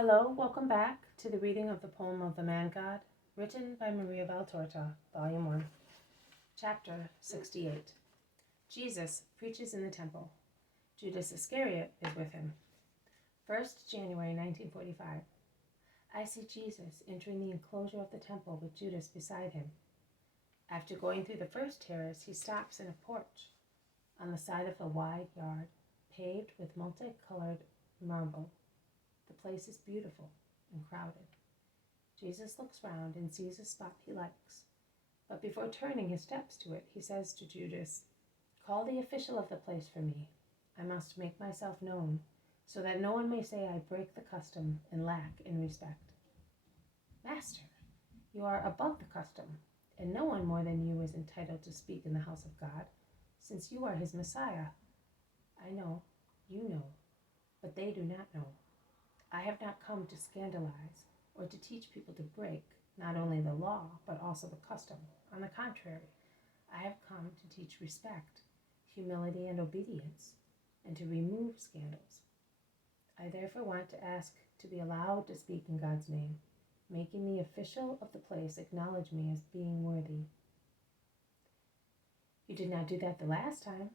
Hello, welcome back to the reading of the poem of the Man God, written by Maria Valtorta, Volume 1, Chapter 68. Jesus preaches in the temple. Judas Iscariot is with him. 1st January 1945. I see Jesus entering the enclosure of the temple with Judas beside him. After going through the first terrace, he stops in a porch on the side of a wide yard, paved with multicolored marble. The place is beautiful and crowded. Jesus looks round and sees a spot he likes. But before turning his steps to it, he says to Judas, "Call the official of the place for me. I must make myself known, so that no one may say I break the custom and lack in respect." "Master, you are above the custom, and no one more than you is entitled to speak in the house of God, since you are his Messiah." "I know, you know, but they do not know. I have not come to scandalize or to teach people to break not only the law, but also the custom. On the contrary, I have come to teach respect, humility, and obedience, and to remove scandals. I therefore want to ask to be allowed to speak in God's name, making the official of the place acknowledge me as being worthy." "You did not do that the last time."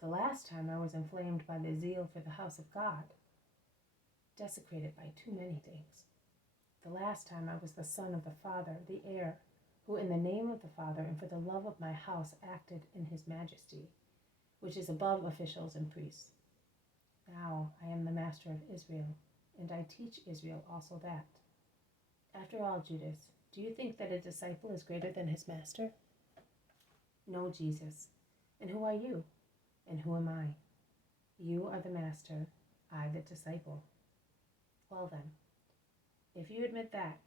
"The last time I was inflamed by the zeal for the house of God, desecrated by too many things. The last time I was the son of the Father, the heir, who in the name of the Father and for the love of my house acted in his majesty, which is above officials and priests. Now I am the master of Israel, and I teach Israel also that. After all, Judas, do you think that a disciple is greater than his master?" "No, Jesus. And who are you? And who am I?" "You are the master, I the disciple." "Well then, if you admit that,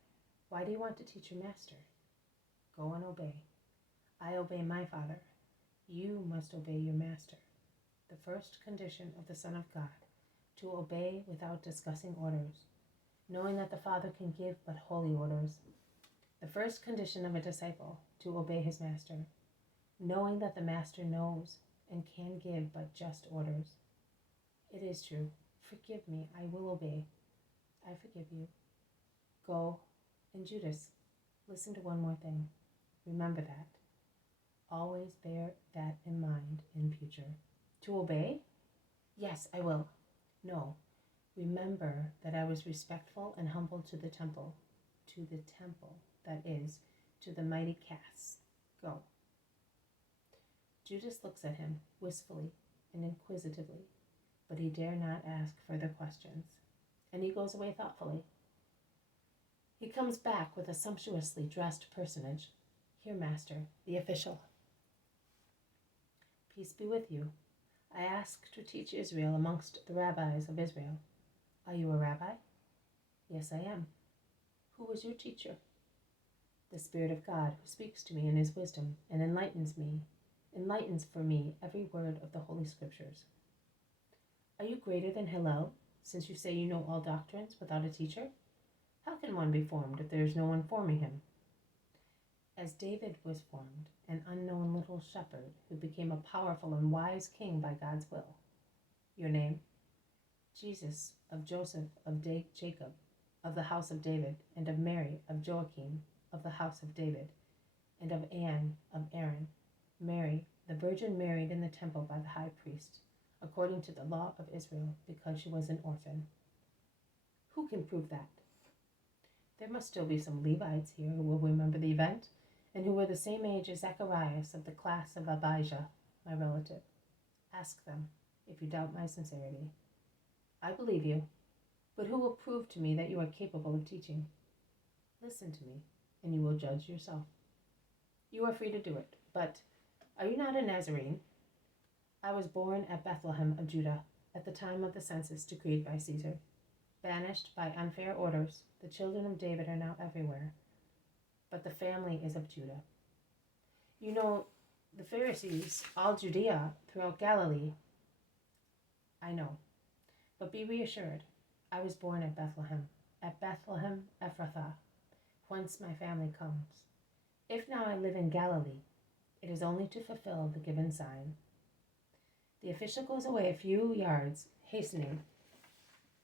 why do you want to teach your master? Go and obey. I obey my Father. You must obey your master. The first condition of the Son of God, to obey without discussing orders, knowing that the Father can give but holy orders. The first condition of a disciple, to obey his master, knowing that the master knows and can give but just orders. It is true. Forgive me, I will obey. I forgive you. Go, and Judas, listen to one more thing. Remember that. Always bear that in mind in future." "To obey?" "Yes, I will." "No, remember that I was respectful and humble to the temple, that is, to the mighty casts. Go." Judas looks at him wistfully and inquisitively, but he dare not ask further questions, and he goes away thoughtfully. He comes back with a sumptuously dressed personage. "Here, master, the official." "Peace be with you. I ask to teach Israel amongst the rabbis of Israel." "Are you a rabbi?" "Yes, I am." "Who was your teacher?" "The Spirit of God, who speaks to me in his wisdom and enlightens for me every word of the Holy Scriptures." "Are you greater than Hillel, since you say you know all doctrines without a teacher? How can one be formed if there is no one forming him?" "As David was formed, an unknown little shepherd who became a powerful and wise king by God's will." "Your name?" "Jesus, of Joseph, of Jacob, of the house of David, and of Mary, of Joachim, of the house of David, and of Anne, of Aaron. Mary, the virgin married in the temple by the high priest, according to the law of Israel, because she was an orphan." "Who can prove that?" "There must still be some Levites here who will remember the event, and who were the same age as Zacharias of the class of Abijah, my relative. Ask them, if you doubt my sincerity." "I believe you, but who will prove to me that you are capable of teaching?" "Listen to me, and you will judge yourself." "You are free to do it, but are you not a Nazarene?" "I was born at Bethlehem of Judah, at the time of the census decreed by Caesar. Banished by unfair orders, the children of David are now everywhere, but the family is of Judah. You know, the Pharisees, all Judea, throughout Galilee." "I know, but be reassured. I was born at Bethlehem Ephrathah, whence my family comes. If now I live in Galilee, it is only to fulfill the given sign." The official goes away a few yards, hastening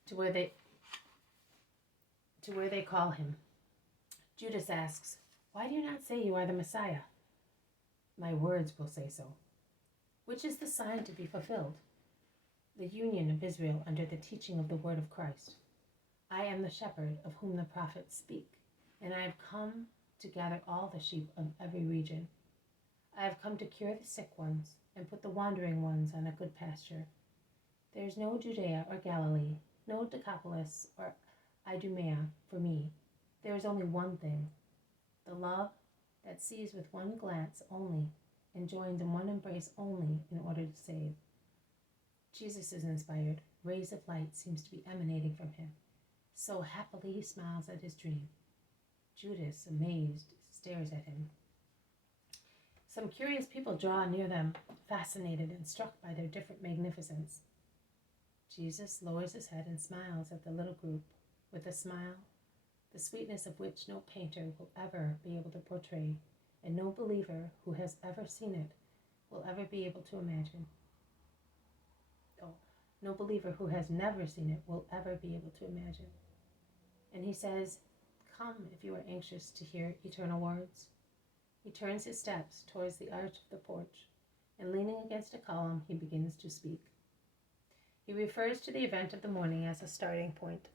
to where they to where they call him. Judas asks, "Why do you not say you are the Messiah?" "My words will say so." Which is the sign to be fulfilled? The union of Israel under the teaching of the word of Christ. I am the shepherd of whom the prophets speak, and I have come to gather all the sheep of every region. I have come to cure the sick ones and put the wandering ones on a good pasture. There is no Judea or Galilee, no Decapolis or Idumea for me. There is only one thing, the love that sees with one glance only and joins in one embrace only in order to save. Jesus is inspired. Rays of light seems to be emanating from him. So happily he smiles at his dream. Judas, amazed, stares at him. Some curious people draw near them, fascinated and struck by their different magnificence. Jesus lowers his head and smiles at the little group with a smile, the sweetness of which no painter will ever be able to portray, and no believer who has ever seen it will ever be able to imagine. No believer who has never seen it will ever be able to imagine. And he says, "Come if you are anxious to hear eternal words." He turns his steps towards the arch of the porch, and leaning against a column, he begins to speak. He refers to the event of the morning as a starting point.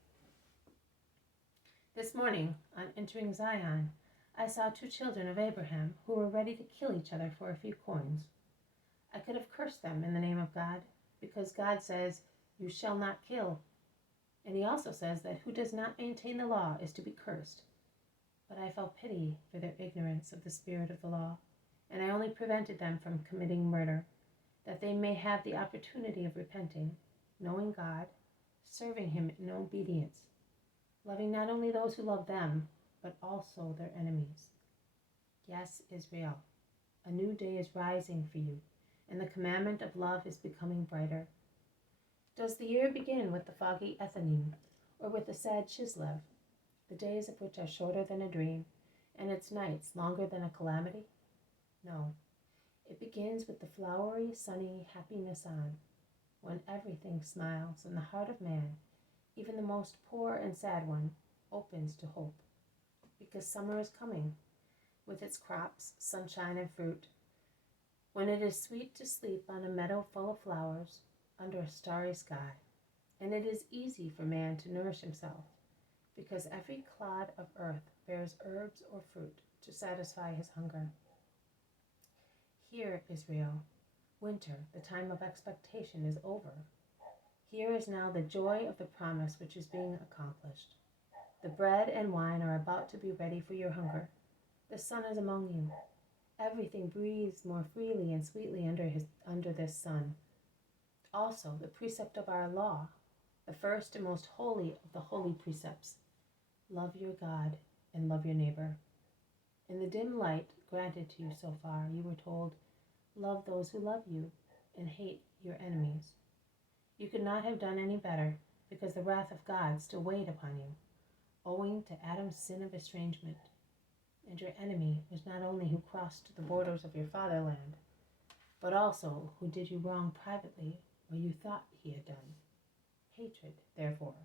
"This morning, on entering Zion, I saw 2 children of Abraham who were ready to kill each other for a few coins. I could have cursed them in the name of God, because God says, 'You shall not kill.' And he also says that who does not maintain the law is to be cursed. But I felt pity for their ignorance of the spirit of the law, and I only prevented them from committing murder, that they may have the opportunity of repenting, knowing God, serving him in obedience, loving not only those who love them, but also their enemies. Yes, Israel, a new day is rising for you, and the commandment of love is becoming brighter. Does the year begin with the foggy Ethanim, or with the sad Chislev, the days of which are shorter than a dream, and its nights longer than a calamity? No, it begins with the flowery, sunny, happy Nisan, when everything smiles, and the heart of man, even the most poor and sad one, opens to hope, because summer is coming, with its crops, sunshine, and fruit, when it is sweet to sleep on a meadow full of flowers, under a starry sky, and it is easy for man to nourish himself, because every clod of earth bears herbs or fruit to satisfy his hunger. Here, Israel, winter, the time of expectation, is over. Here is now the joy of the promise which is being accomplished. The bread and wine are about to be ready for your hunger. The sun is among you. Everything breathes more freely and sweetly under this sun. Also, the precept of our law, the first and most holy of the holy precepts, love your God and love your neighbor. In the dim light granted to you so far, you were told, love those who love you and hate your enemies. You could not have done any better, because the wrath of God still weighed upon you, owing to Adam's sin of estrangement. And your enemy was not only who crossed the borders of your fatherland, but also who did you wrong privately, or you thought he had done. Hatred, therefore,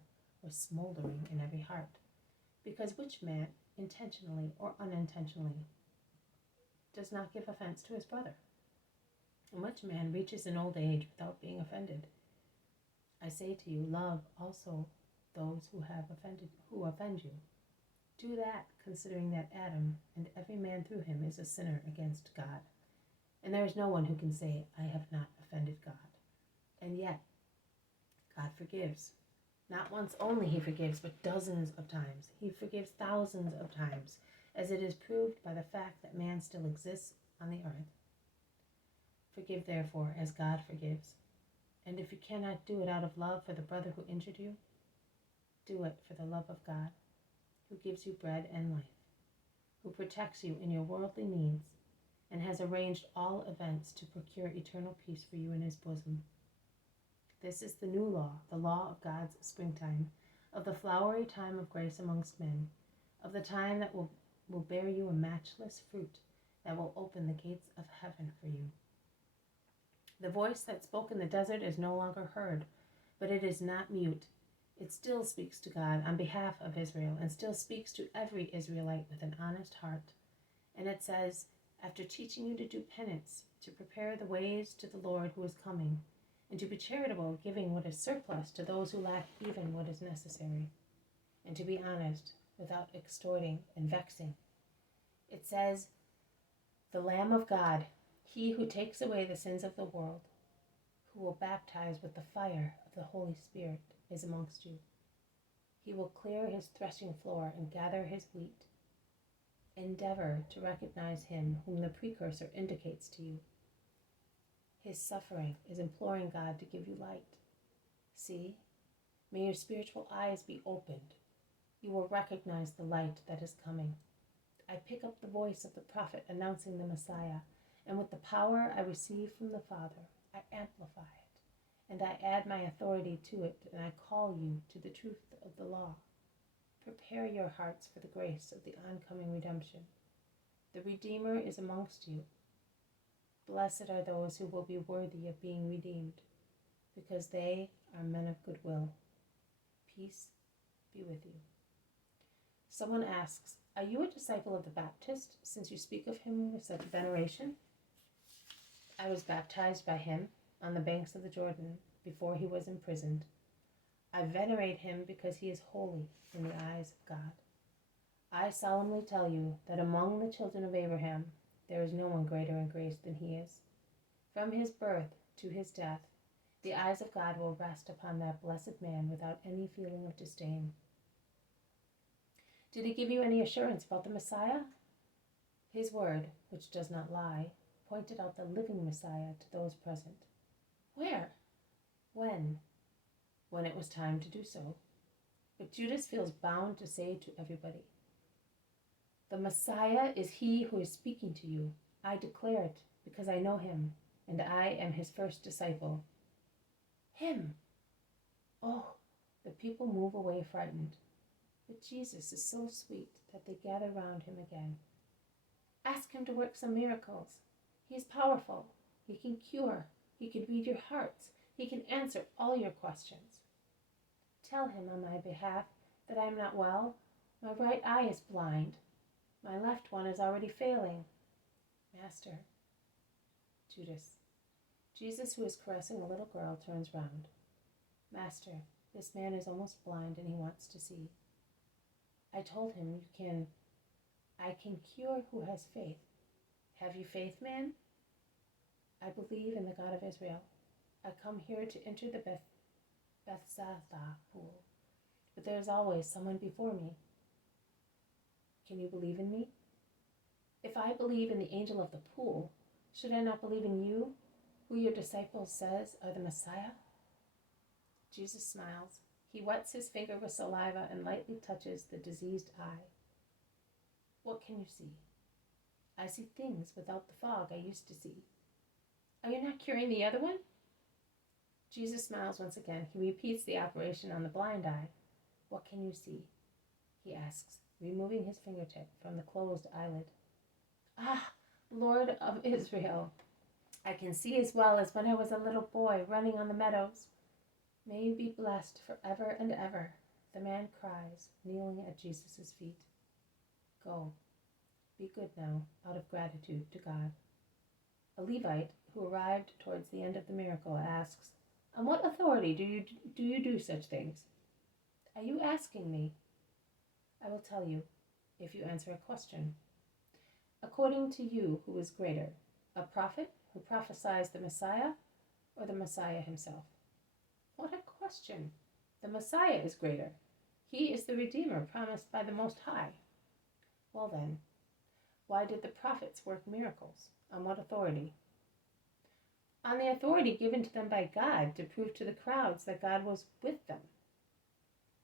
was smoldering in every heart, because which man, intentionally or unintentionally, does not give offense to his brother? And which man reaches an old age without being offended? I say to you, love also those who offend you. Do that, considering that Adam and every man through him is a sinner against God. And there is no one who can say, I have not offended God. And yet, God forgives. Not once only he forgives, but dozens of times. He forgives thousands of times, as it is proved by the fact that man still exists on the earth. Forgive, therefore, as God forgives. And if you cannot do it out of love for the brother who injured you, do it for the love of God, who gives you bread and life, who protects you in your worldly needs, and has arranged all events to procure eternal peace for you in his bosom. This is the new law, the law of God's springtime, of the flowery time of grace amongst men, of the time that will bear you a matchless fruit, that will open the gates of heaven for you. The voice that spoke in the desert is no longer heard, but it is not mute. It still speaks to God on behalf of Israel and still speaks to every Israelite with an honest heart. And it says, after teaching you to do penance, to prepare the ways to the Lord who is coming, and to be charitable, giving what is surplus to those who lack even what is necessary, and to be honest without extorting and vexing. It says, the Lamb of God, he who takes away the sins of the world, who will baptize with the fire of the Holy Spirit, is amongst you. He will clear his threshing floor and gather his wheat. Endeavor to recognize him whom the precursor indicates to you. His suffering is imploring God to give you light. See, may your spiritual eyes be opened. You will recognize the light that is coming. I pick up the voice of the prophet announcing the Messiah, and with the power I receive from the Father, I amplify it, and I add my authority to it, and I call you to the truth of the law. Prepare your hearts for the grace of the oncoming redemption. The Redeemer is amongst you. Blessed are those who will be worthy of being redeemed, because they are men of good will. Peace be with you. Someone asks, are you a disciple of the Baptist, since you speak of him with such veneration? I was baptized by him on the banks of the Jordan before he was imprisoned. I venerate him because he is holy in the eyes of God. I solemnly tell you that among the children of Abraham, there is no one greater in grace than he is. From his birth to his death, the eyes of God will rest upon that blessed man without any feeling of disdain. Did he give you any assurance about the Messiah? His word, which does not lie, pointed out the living Messiah to those present. Where? When? When it was time to do so. But Judas feels bound to say to everybody, the Messiah is he who is speaking to you. I declare it because I know him, and I am his first disciple. Him! Oh, the people move away frightened. But Jesus is so sweet that they gather round him again. Ask him to work some miracles. He is powerful. He can cure. He can read your hearts. He can answer all your questions. Tell him on my behalf that I am not well. My right eye is blind. My left one is already failing. Master. Judas. Jesus, who is caressing a little girl, turns round. Master, this man is almost blind and he wants to see. I told him, I can cure who has faith. Have you faith, man? I believe in the God of Israel. I come here to enter the Bethesda pool, but there is always someone before me. Can you believe in me? If I believe in the angel of the pool, should I not believe in you, who your disciple says are the Messiah? Jesus smiles. He wets his finger with saliva and lightly touches the diseased eye. What can you see? I see things without the fog I used to see. Are you not curing the other one? Jesus smiles once again. He repeats the operation on the blind eye. What can you see? He asks, removing his fingertip from the closed eyelid. Ah, Lord of Israel, I can see as well as when I was a little boy running on the meadows. May you be blessed forever and ever, the man cries, kneeling at Jesus' feet. Go, be good now, out of gratitude to God. A Levite, who arrived towards the end of the miracle, asks, on what authority do you do such things? Are you asking me? I will tell you, if you answer a question. According to you, who is greater, a prophet who prophesies the Messiah, or the Messiah himself? What a question! The Messiah is greater. He is the Redeemer promised by the Most High. Well then, why did the prophets work miracles? On what authority? On the authority given to them by God to prove to the crowds that God was with them.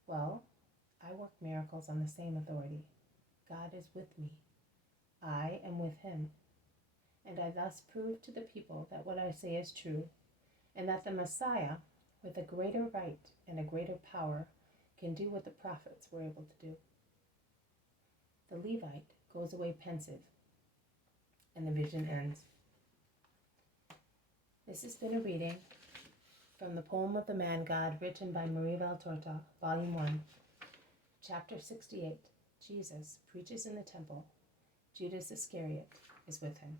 Well, I work miracles on the same authority. God is with me. I am with him. And I thus prove to the people that what I say is true, and that the Messiah, with a greater right and a greater power, can do what the prophets were able to do. The Levite goes away pensive, and the vision ends. This has been a reading From the poem of the Man God, written by Marie Valtorta, Volume 1, Chapter 68. Jesus preaches in the temple. Judas Iscariot is with him.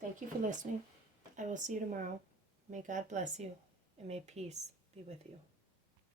Thank you for listening. I will see you tomorrow. May God bless you, and may peace be with you.